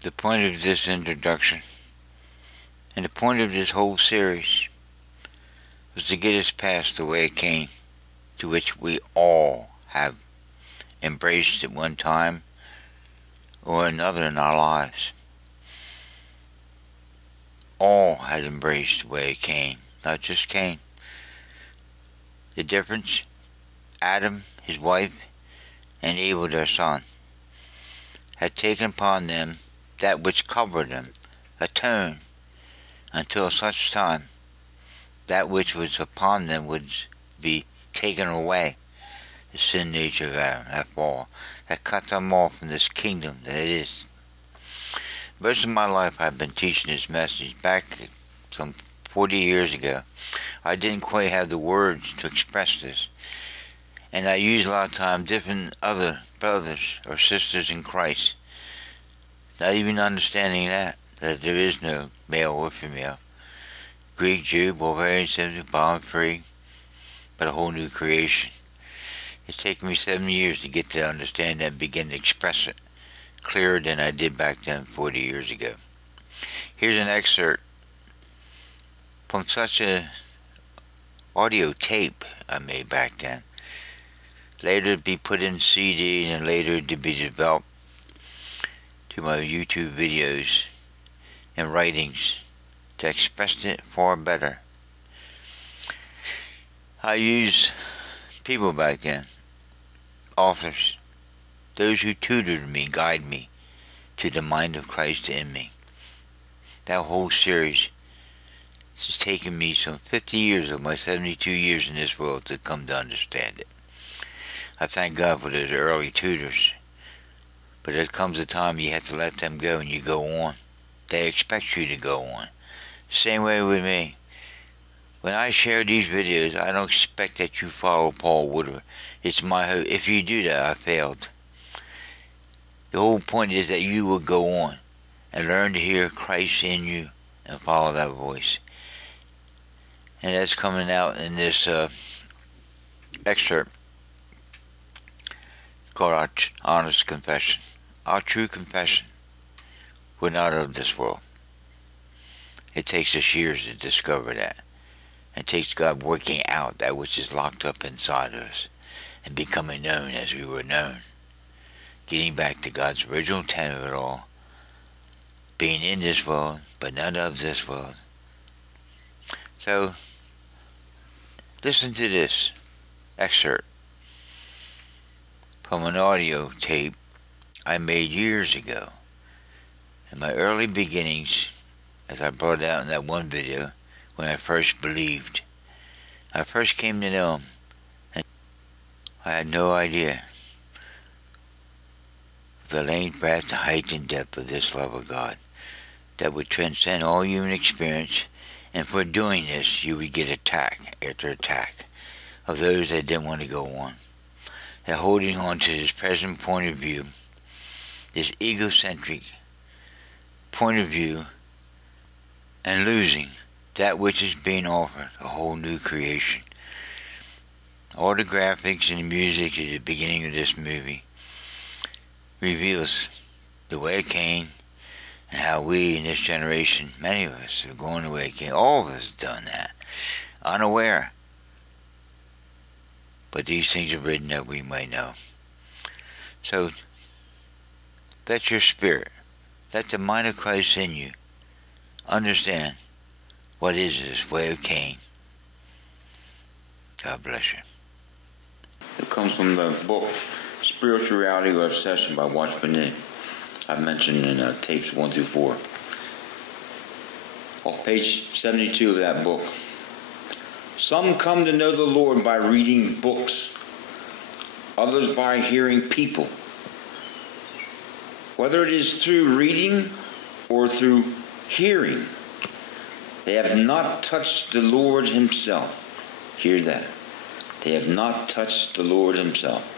The point of this introduction and the point of this whole series was to get us past the way of Cain, to which we all have embraced at one time or another in our lives. All had embraced the way of Cain, not just Cain. The difference, Adam, his wife, and Abel, their son, had taken upon them that which covered them, atoned, until such time that which was upon them would be taken away. The sin nature of Adam, that fall, that cut them off from this kingdom that it is. Most of my life I've been teaching this message. Back some 40 years ago, I didn't quite have the words to express this. And I use a lot of time different other brothers or sisters in Christ, not even understanding that there is no male or female, Greek, Jew, barbarian, Semitic, bond free, but a whole new creation. It's taken me 7 years to get to understand that and begin to express it clearer than I did back then 40 years ago. Here's an excerpt from such a audio tape I made back then. Later to be put in CD and later to be developed to my YouTube videos and writings to express it far better. I used people back then, authors, those who tutored me, guided me to the mind of Christ in me. That whole series has taken me some 50 years of my 72 years in this world to come to understand it. I thank God for those early tutors. But there comes a time you have to let them go and you go on. They expect you to go on. Same way with me. When I share these videos, I don't expect that you follow Paul Woodward. It's my hope. If you do that, I failed. The whole point is that you will go on and learn to hear Christ in you and follow that voice. And that's coming out in this excerpt called Our Honest Confession. Our true confession. We're not of this world. It takes us years to discover that. It takes God working out that which is locked up inside of us and becoming known as we were known. Getting back to God's original intent of it all. Being in this world, but none of this world. So, listen to this excerpt from an audio tape I made years ago. In my early beginnings, as I brought out in that one video, when I first believed. I first came to know Him, and I had no idea the length, breadth, height, and depth of this love of God that would transcend all human experience, and for doing this, you would get attack after attack of those that didn't want to go on. That holding on to this present point of view, this egocentric point of view, and losing that which is being offered, a whole new creation. All the graphics and the music at the beginning of this movie reveals the way of Cain and how we in this generation, many of us, are going the way of Cain. All of us have done that, unaware. But these things are written that we may know. So, let your spirit, let the mind of Christ in you understand what is this way of Cain. God bless you. It comes from the book Spiritual Reality or Obsession by Watchman Nee. I've mentioned in tapes 1 through 4. Off page 72 of that book. Some come to know the Lord by reading books, others by hearing people. Whether it is through reading or through hearing, they have not touched the Lord Himself. Hear that. They have not touched the Lord Himself.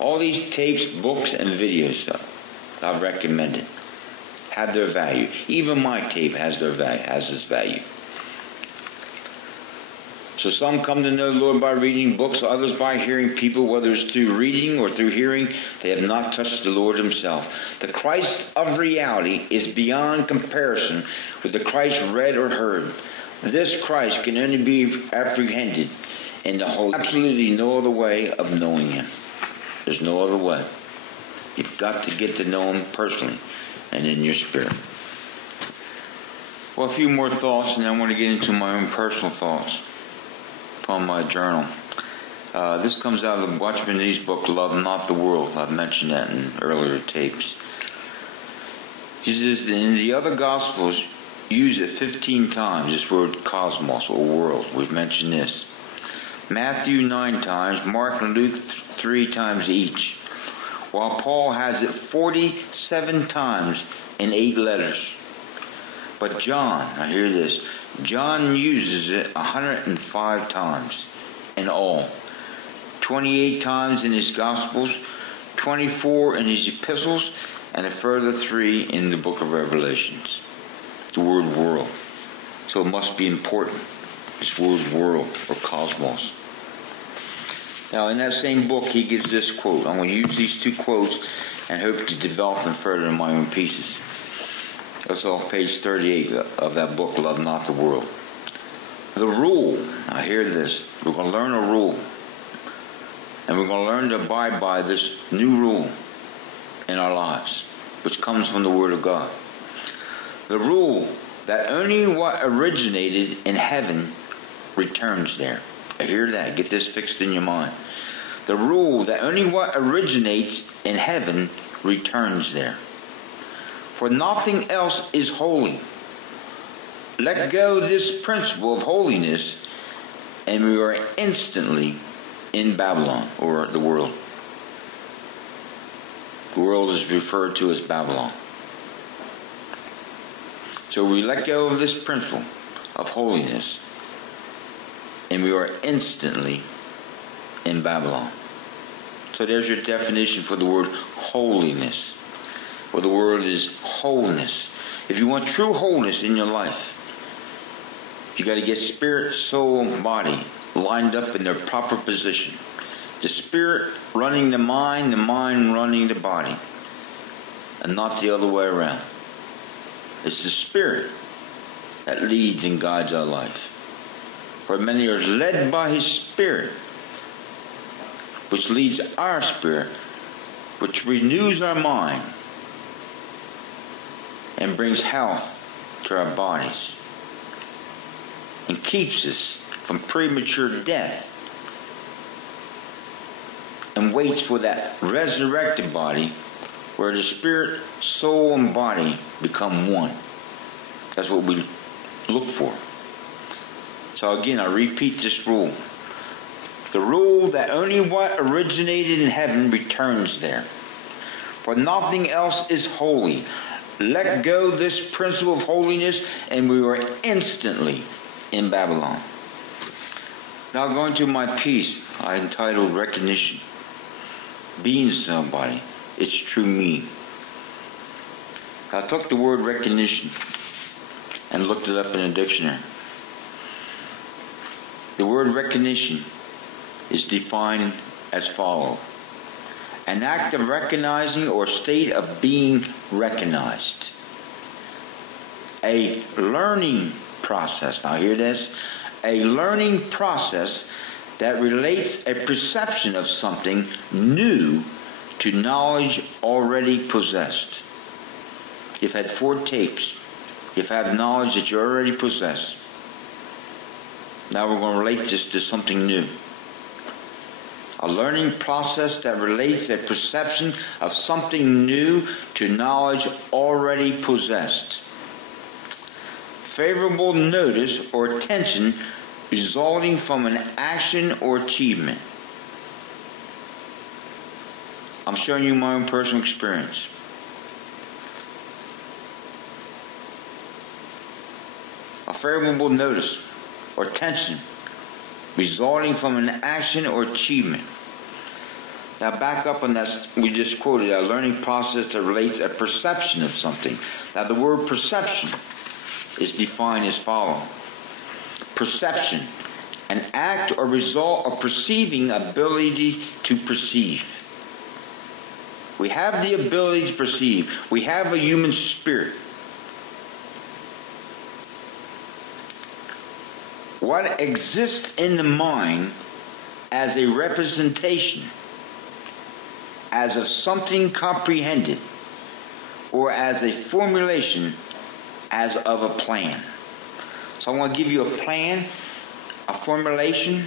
All these tapes, books, and videos, I recommend it, have their value. Even my tape has their value, has its value. So some come to know the Lord by reading books, others by hearing people, whether it's through reading or through hearing. They have not touched the Lord himself. The Christ of reality is beyond comparison with the Christ read or heard. This Christ can only be apprehended in the Holy. Absolutely no other way of knowing him. There's no other way. You've got to get to know him personally and in your spirit. Well, a few more thoughts, and then I want to get into my own personal thoughts from my journal. This comes out of the Watchman Nee's book, Love Not the World. I've mentioned that in earlier tapes. He says that in the other Gospels, use it 15 times, this word cosmos or world. We've mentioned this. Matthew 9 times, Mark and Luke 3 times each, while Paul has it 47 times in 8 letters. But John, now hear this, John uses it 105 times in all. 28 times in his Gospels, 24 in his epistles, and a further 3 in the book of Revelations. The word world. So it must be important. This word world or cosmos. Now in that same book he gives this quote. I'm going to use these 2 quotes and hope to develop them further in my own pieces. That's off page 38 of that book, Love Not the World. The rule, now hear this, we're going to learn a rule. And we're going to learn to abide by this new rule in our lives, which comes from the Word of God. The rule that only what originated in heaven returns there. I hear that. Get this fixed in your mind. The rule that only what originates in heaven returns there. For nothing else is holy. Let go this principle of holiness, and we are instantly in Babylon, or the world. The world is referred to as Babylon. So we let go of this principle of holiness, and we are instantly in Babylon. So there's your definition for the word holiness. Or the word is wholeness. If you want true wholeness in your life, you got to get spirit, soul, and body lined up in their proper position. The spirit running the mind running the body. And not the other way around. It's the spirit that leads and guides our life. For many are led by his spirit, which leads our spirit, which renews our mind, and brings health to our bodies, and keeps us from premature death, and waits for that resurrected body where the spirit, soul, and body become one. That's what we look for. So again, I repeat this rule. The rule that only what originated in heaven returns there. For nothing else is holy. Let go this principle of holiness, and we are instantly in Babylon. Now going to my piece, I entitled Recognition. Being somebody, its true meaning. I took the word recognition and looked it up in a dictionary. The word recognition is defined as follows. An act of recognizing or state of being recognized. A learning process. Now hear this. A learning process that relates a perception of something new to knowledge already possessed. You've had 4 tapes. You've had knowledge that you already possess. Now we're going to relate this to something new. A learning process that relates a perception of something new to knowledge already possessed. Favorable notice or attention resulting from an action or achievement. I'm showing you my own personal experience. A favorable notice or attention resulting from an action or achievement. Now back up on that, we just quoted a learning process that relates a perception of something. Now the word perception is defined as follows. Perception, an act or result of perceiving ability to perceive. We have the ability to perceive. We have a human spirit. What exists in the mind as a representation, as of something comprehended, or as a formulation, as of a plan. So I want to give you a plan, a formulation,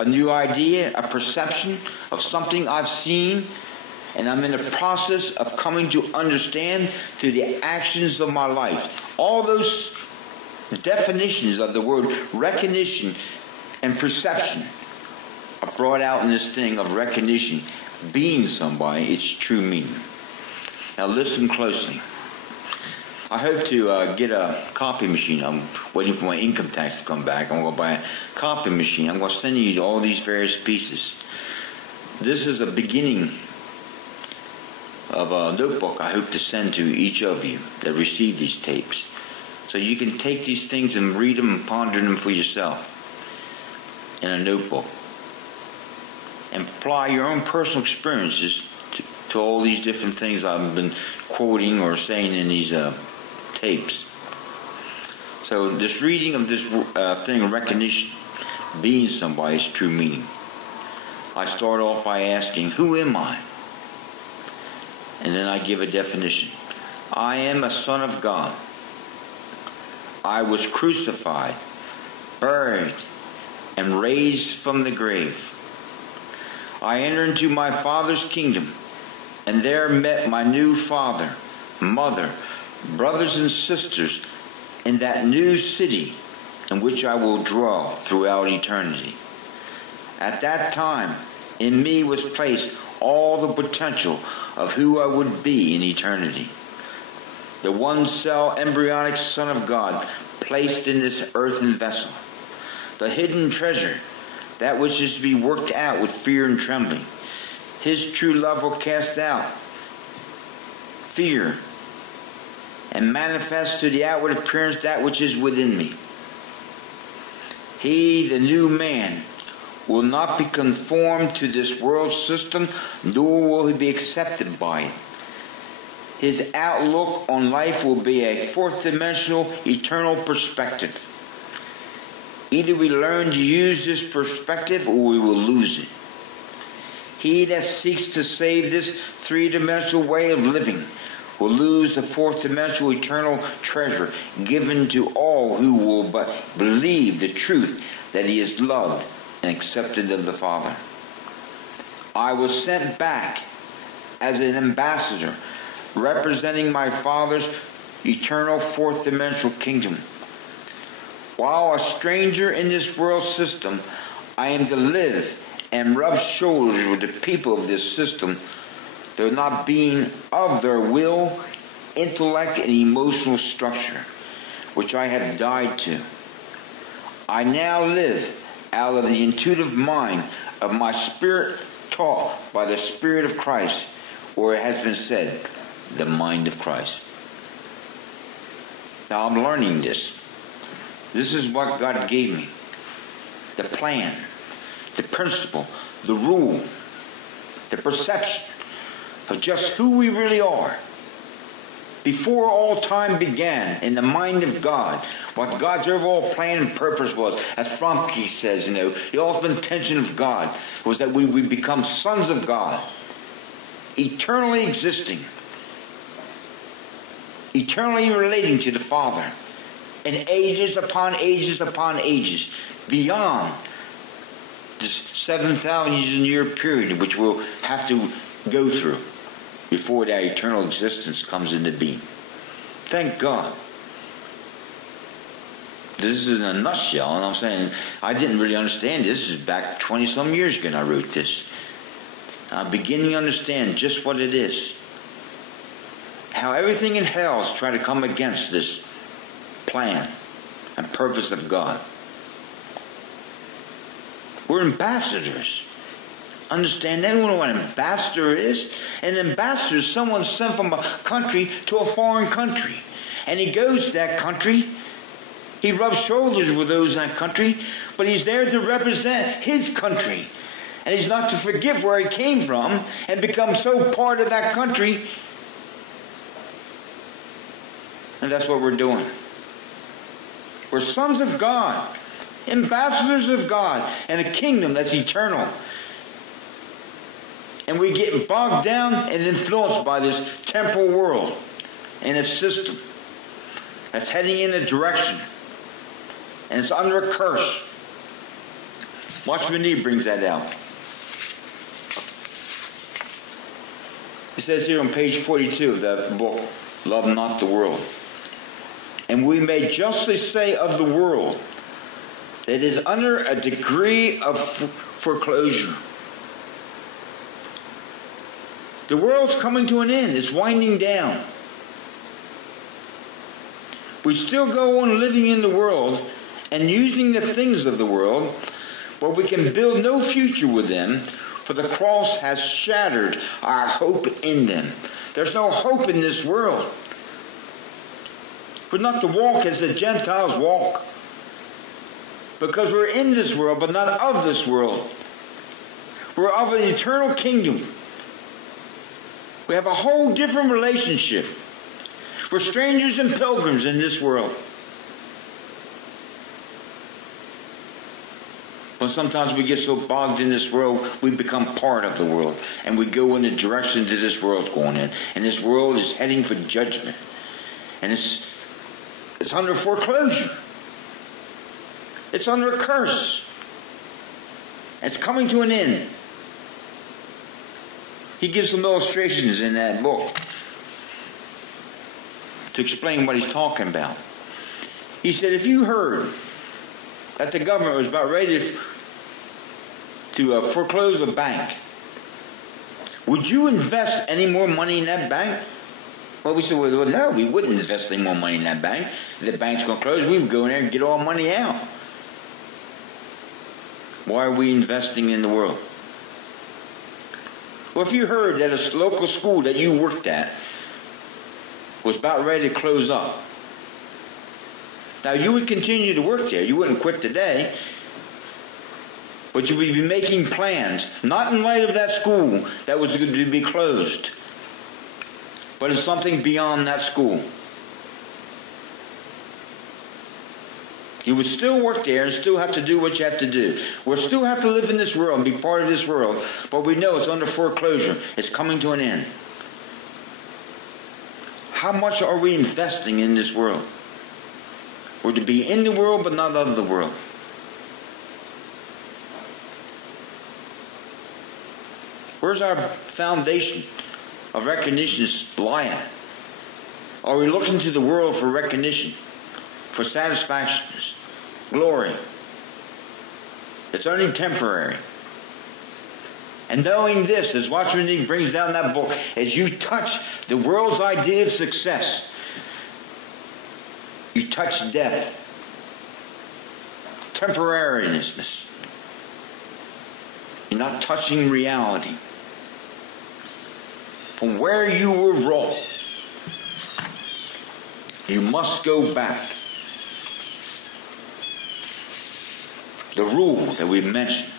a new idea, a perception of something I've seen, and I'm in the process of coming to understand through the actions of my life. All those definitions of the word recognition and perception are brought out in this thing of recognition, being somebody, its true meaning. Now listen closely. I hope to get a copy machine. I'm waiting for my income tax to come back. I'm going to buy a copy machine. I'm going to send you all these various pieces. This is a beginning of a notebook I hope to send to each of you that receive these tapes. So you can take these things and read them and ponder them for yourself in a notebook. And apply your own personal experiences to all these different things I've been quoting or saying in these tapes. So this reading of this thing, recognition, being somebody's true meaning. I start off by asking, who am I? And then I give a definition. I am a son of God. I was crucified, buried, and raised from the grave. I entered into my Father's kingdom, and there met my new father, mother, brothers and sisters in that new city in which I will dwell throughout eternity. At that time, in me was placed all the potential of who I would be in eternity. The one-cell embryonic Son of God placed in this earthen vessel. The hidden treasure, that which is to be worked out with fear and trembling. His true love will cast out fear and manifest to the outward appearance that which is within me. He, the new man, will not be conformed to this world system, nor will he be accepted by it. His outlook on life will be a fourth-dimensional, eternal perspective. Either we learn to use this perspective or we will lose it. He that seeks to save this three-dimensional way of living will lose the fourth-dimensional eternal treasure given to all who will but believe the truth that he is loved and accepted of the Father. I was sent back as an ambassador representing my Father's eternal fourth-dimensional kingdom. While a stranger in this world system, I am to live and rub shoulders with the people of this system, though not being of their will, intellect, and emotional structure, which I have died to. I now live out of the intuitive mind of my spirit taught by the Spirit of Christ, or it has been said, the mind of Christ. Now I'm learning this. This is what God gave me. The plan, the principle, the rule, the perception of just who we really are. Before all time began, in the mind of God, what God's overall plan and purpose was, as Fromke says, the ultimate intention of God was that we would become sons of God, eternally existing, eternally relating to the Father, and ages upon ages upon ages, beyond this 7,000 year period which we'll have to go through before that eternal existence comes into being. Thank God. This is in a nutshell, and I'm saying I didn't really understand this. This is back 20-some years ago when I wrote this. I'm beginning to understand just what it is. How everything in hell is trying to come against this plan and purpose of God. We're ambassadors. Understand that? You know what an ambassador is? An ambassador is someone sent from a country to a foreign country. And he goes to that country He rubs shoulders with those in that country, but he's there to represent his country. And he's not to forget where he came from and become so part of that country. And that's what we're doing. We're sons of God, ambassadors of God, and a kingdom that's eternal. And we get bogged down and influenced by this temporal world and its system that's heading in a direction. And it's under a curse. Watchman Nee brings that out. It says here on page 42 of that book, Love Not the World. And we may justly say of the world that it is under a degree of foreclosure. The world's coming to an end. It's winding down. We still go on living in the world and using the things of the world, but we can build no future with them, for the cross has shattered our hope in them. There's no hope in this world. We're not to walk as the Gentiles walk, because we're in this world, but not of this world. We're of an eternal kingdom. We have a whole different relationship. We're strangers and pilgrims in this world. But sometimes we get so bogged in this world, we become part of the world. And we go in the direction that this world's going in. And this world is heading for judgment. And it's under foreclosure. It's under a curse. It's coming to an end. He gives some illustrations in that book to explain what he's talking about. He said, if you heard that the government was about ready to foreclose a bank, would you invest any more money in that bank? Well, we said, well, no, we wouldn't invest any more money in that bank. If the bank's going to close, we would go in there and get all money out. Why are we investing in the world? Well, if you heard that a local school that you worked at was about ready to close up, now you would continue to work there. You wouldn't quit today. But you would be making plans, not in light of that school that was going to be closed, but it's something beyond that school. You would still work there and still have to do what you have to do. We'll still have to live in this world and be part of this world, but we know it's under foreclosure. It's coming to an end. How much are we investing in this world? We're to be in the world, but not of the world. Where's our foundation of recognition lie at? Are we looking to the world for recognition, for satisfactions, glory? It's only temporary. And knowing this, as Watchman Nee brings down in that book, as you touch the world's idea of success, you touch death, temporariness. You're not touching reality. From where you were wrong, you must go back. The rule that we mentioned,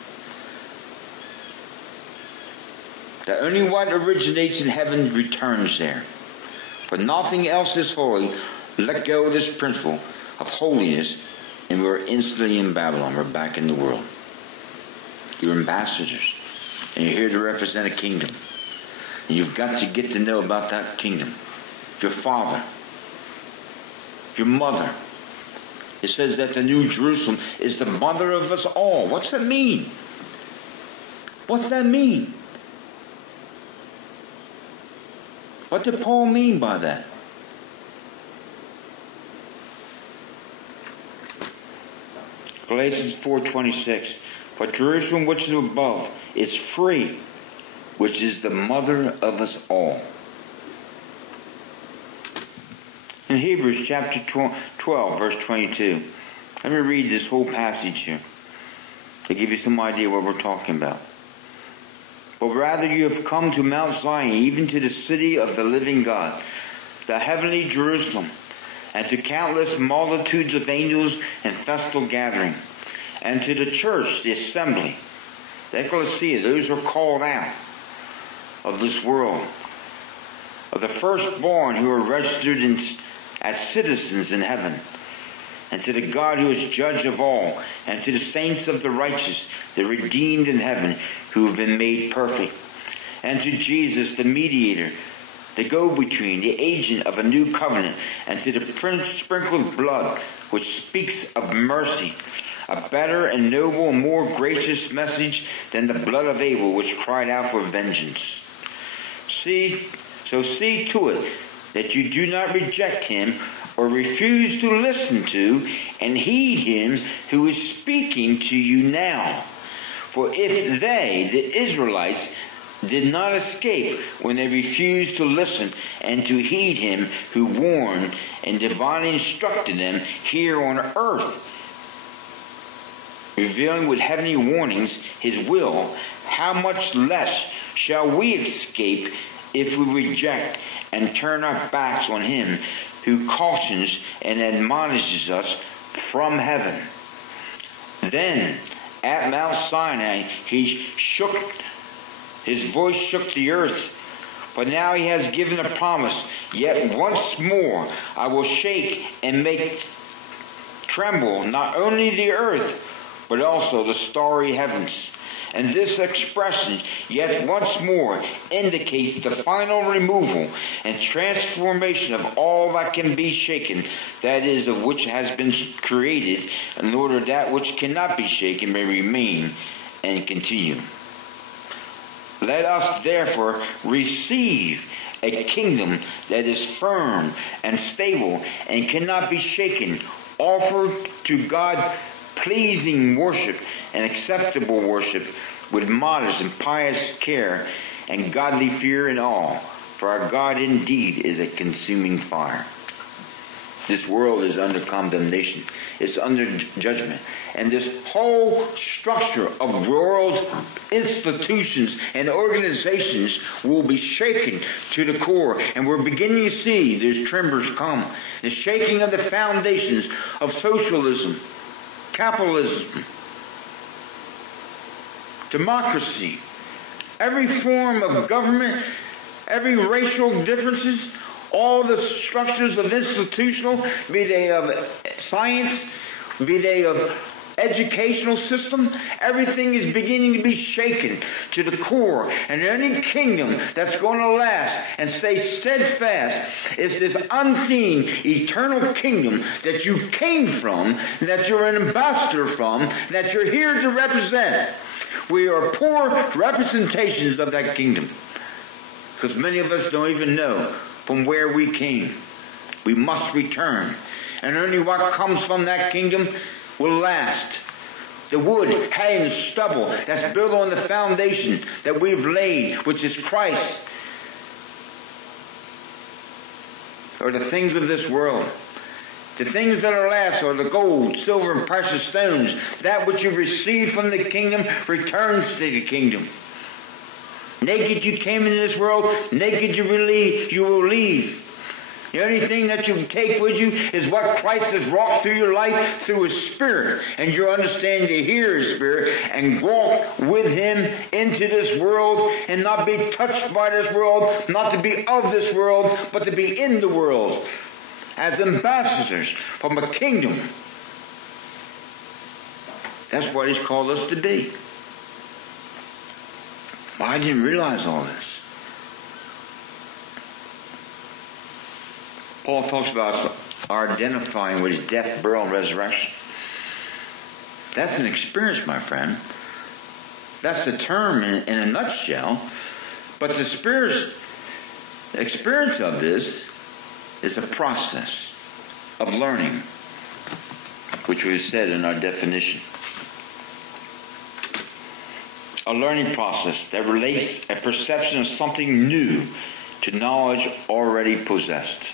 that only what originates in heaven returns there. For nothing else is holy. Let go of this principle of holiness, and we're instantly in Babylon. We're back in the world. You're ambassadors, and you're here to represent a kingdom. And you've got to get to know about that kingdom. Your father, your mother. It says that the New Jerusalem is the mother of us all. What's that mean? What's that mean? What did Paul mean by that? Galatians 4:26. But Jerusalem, which is above, is free, which is the mother of us all. In Hebrews chapter 12, verse 22. Let me read this whole passage here to give you some idea what we're talking about. But rather you have come to Mount Zion, even to the city of the living God, the heavenly Jerusalem, and to countless multitudes of angels in festal gathering, and to the church, the assembly, the ecclesia, those who are called out of this world, of the firstborn who are registered as citizens in heaven, and to the God who is judge of all, and to the saints of the righteous, the redeemed in heaven, who have been made perfect, and to Jesus, the mediator, the go-between, the agent of a new covenant, and to the sprinkled blood, which speaks of mercy, a better and noble and more gracious message than the blood of Abel, which cried out for vengeance. See to it that you do not reject him or refuse to listen to and heed him who is speaking to you now. For if they, the Israelites, did not escape when they refused to listen and to heed him who warned and divinely instructed them here on earth, revealing with heavenly warnings his will, how much less shall we escape if we reject and turn our backs on him who cautions and admonishes us from heaven. Then at Mount Sinai his voice shook the earth, but now he has given a promise. Yet once more I will shake and make tremble not only the earth, but also the starry heavens. And this expression, yet once more, indicates the final removal and transformation of all that can be shaken, that is, of which has been created, in order that which cannot be shaken may remain and continue. Let us therefore receive a kingdom that is firm and stable and cannot be shaken, offered to God pleasing worship and acceptable worship with modest and pious care and godly fear and awe, for our God indeed is a consuming fire. This world is under condemnation. It's under judgment. And this whole structure of world's institutions and organizations will be shaken to the core. And we're beginning to see these tremors come. The shaking of the foundations of socialism, capitalism, democracy, every form of government, every racial differences, all the structures of institutional, be they of science, be they of educational system, everything is beginning to be shaken to the core. And any kingdom that's going to last and stay steadfast is this unseen, eternal kingdom that you came from, that you're an ambassador from, that you're here to represent. We are poor representations of that kingdom, because many of us don't even know from where we came. We must return. And only what comes from that kingdom will last. The wood, hay, and stubble that's built on the foundation that we've laid, which is Christ, or the things of this world. The things that are last are the gold, silver, and precious stones. That which you receive from the kingdom returns to the kingdom. Naked you came into this world, naked you will leave. The only thing that you can take with you is what Christ has wrought through your life through his Spirit, and your understanding to hear his Spirit and walk with him into this world and not be touched by this world, not to be of this world, but to be in the world as ambassadors from a kingdom. That's what he's called us to be. I didn't realize all this. Paul talks about our identifying with his death, burial, and resurrection. That's an experience, my friend. That's the term in a nutshell. But the experience of this is a process of learning, which we've said in our definition. A learning process that relates a perception of something new to knowledge already possessed.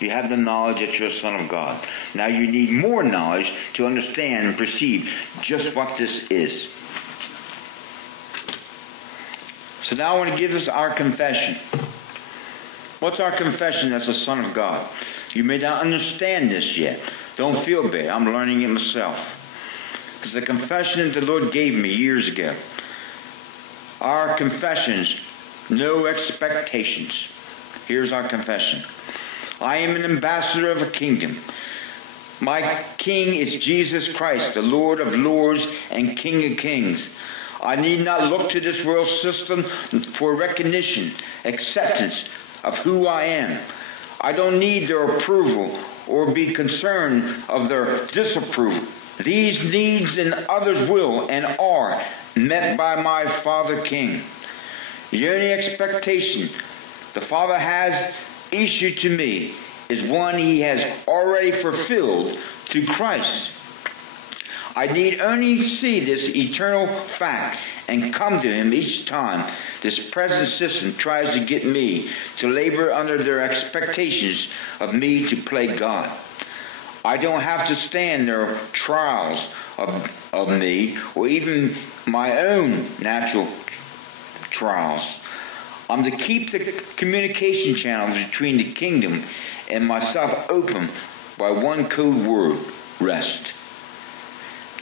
You have the knowledge that you're a son of God. Now you need more knowledge to understand and perceive just what this is. So now I want to give us our confession. What's our confession as a son of God? You may not understand this yet. Don't feel bad. I'm learning it myself. It's the confession that the Lord gave me years ago. Our confessions, no expectations. Here's our confession. I am an ambassador of a kingdom. My king is Jesus Christ, the Lord of lords and King of kings. I need not look to this world system for recognition, acceptance of who I am. I don't need their approval or be concerned of their disapproval. These needs and others will and are met by my Father King. The only expectation the Father has issued to me is one he has already fulfilled through Christ. I need only see this eternal fact and come to him each time this present system tries to get me to labor under their expectations of me to play God. I don't have to stand their trials of me or even my own natural trials. I'm to keep the communication channels between the kingdom and myself open by one code word: rest.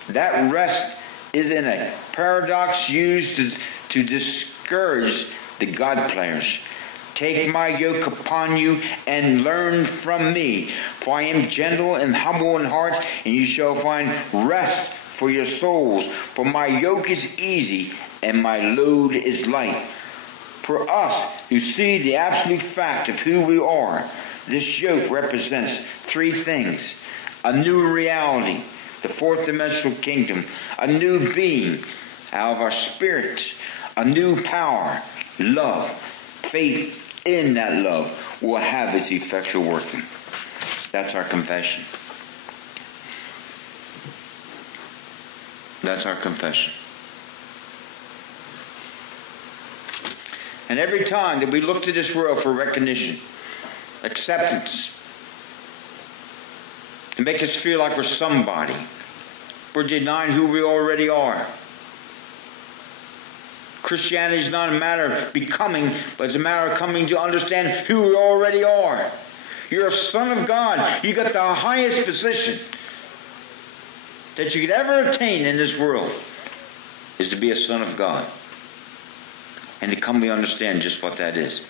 That rest isn't a paradox used to discourage the God players. Take my yoke upon you and learn from me, for I am gentle and humble in heart, and you shall find rest for your souls. For my yoke is easy and my load is light. For us who see the absolute fact of who we are, this yoke represents three things: a new reality, the fourth dimensional kingdom, a new being out of our spirits, a new power, love. Faith in that love will have its effectual working. That's our confession. That's our confession. And every time that we look to this world for recognition, acceptance, to make us feel like we're somebody, we're denying who we already are. Christianity is not a matter of becoming, but it's a matter of coming to understand who we already are. You're a son of God. You got the highest position that you could ever attain in this world is to be a son of God. And to come to understand just what that is.